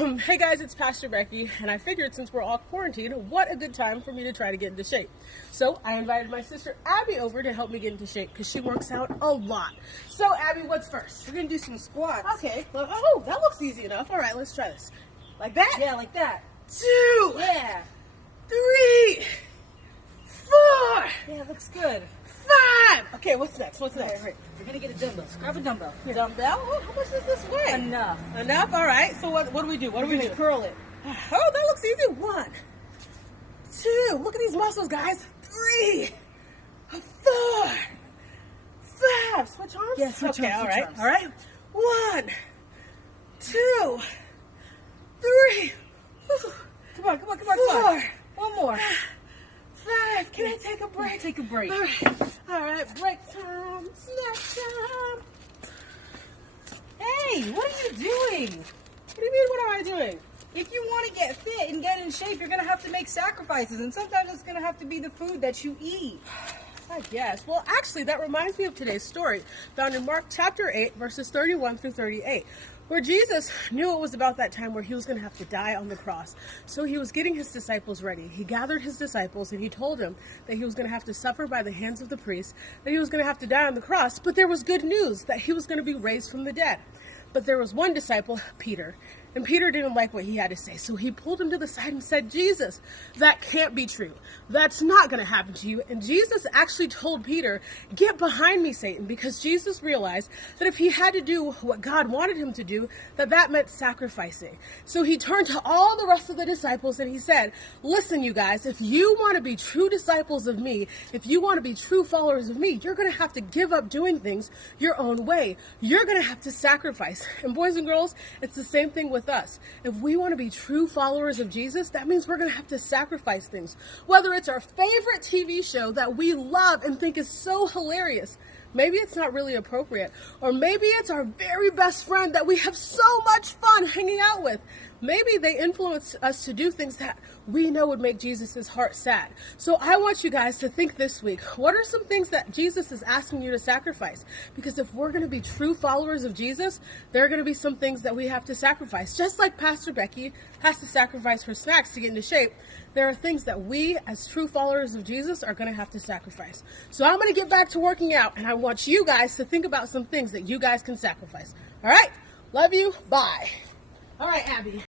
Hey guys, it's Pastor Becky, and I figured since we're all quarantined, what a good time for me to try to get into shape. So I invited my sister Abby over to help me get into shape because she works out a lot. So Abby, what's first? We're gonna do some squats. Okay, well, oh, that looks easy enough. All right, let's try this. Like that? Yeah, like that. 2, Yeah. 3, 4, Yeah, looks good. 5. Okay, what's next? What's next? All right. We're gonna get a dumbbell. Grab a dumbbell. Here. Dumbbell? Oh, how much does this weigh? Enough. Enough? All right. So what do we do? What do we do? Curl it. Oh, that looks easy. 1, 2. Look at these muscles, guys. 3, 4, 5. Switch arms? Yeah, switch okay, arms, all switch right. arms. All right. 1, 2, 3. Come on. 4. One more. 5. Can I take a break? Take a break. All right. Break time. Snack time. Hey, what are you doing? What do you mean, what am I doing? If you want to get fit and get in shape, you're gonna have to make sacrifices, and sometimes it's gonna have to be the food that you eat. I guess. Well, actually, that reminds me of today's story found in Mark chapter 8, verses 31 through 38, where Jesus knew it was about that time where he was going to have to die on the cross. So he was getting his disciples ready. He gathered his disciples and he told them that he was going to have to suffer by the hands of the priests, that he was going to have to die on the cross, but there was good news that he was going to be raised from the dead. But there was one disciple, Peter, and Peter didn't like what he had to say. So he pulled him to the side and said, Jesus, that can't be true. That's not going to happen to you. And Jesus actually told Peter, get behind me, Satan, because Jesus realized that if he had to do what God wanted him to do, that meant sacrificing. So he turned to all the rest of the disciples and he said, listen, you guys, if you want to be true disciples of me, if you want to be true followers of me, you're going to have to give up doing things your own way. You're going to have to sacrifice. And boys and girls, it's the same thing with us. If we want to be true followers of Jesus, that means we're going to have to sacrifice things. Whether it's our favorite TV show that we love and think is so hilarious, maybe it's not really appropriate. Or maybe it's our very best friend that we have so much fun hanging out with. Maybe they influence us to do things that we know would make Jesus' heart sad. So I want you guys to think this week, what are some things that Jesus is asking you to sacrifice? Because if we're going to be true followers of Jesus, there are going to be some things that we have to sacrifice. Just like Pastor Becky has to sacrifice her snacks to get into shape, there are things that we as true followers of Jesus are going to have to sacrifice. So I'm going to get back to working out, and I want you guys to think about some things that you guys can sacrifice. All right? Love you. Bye. All right, Abby.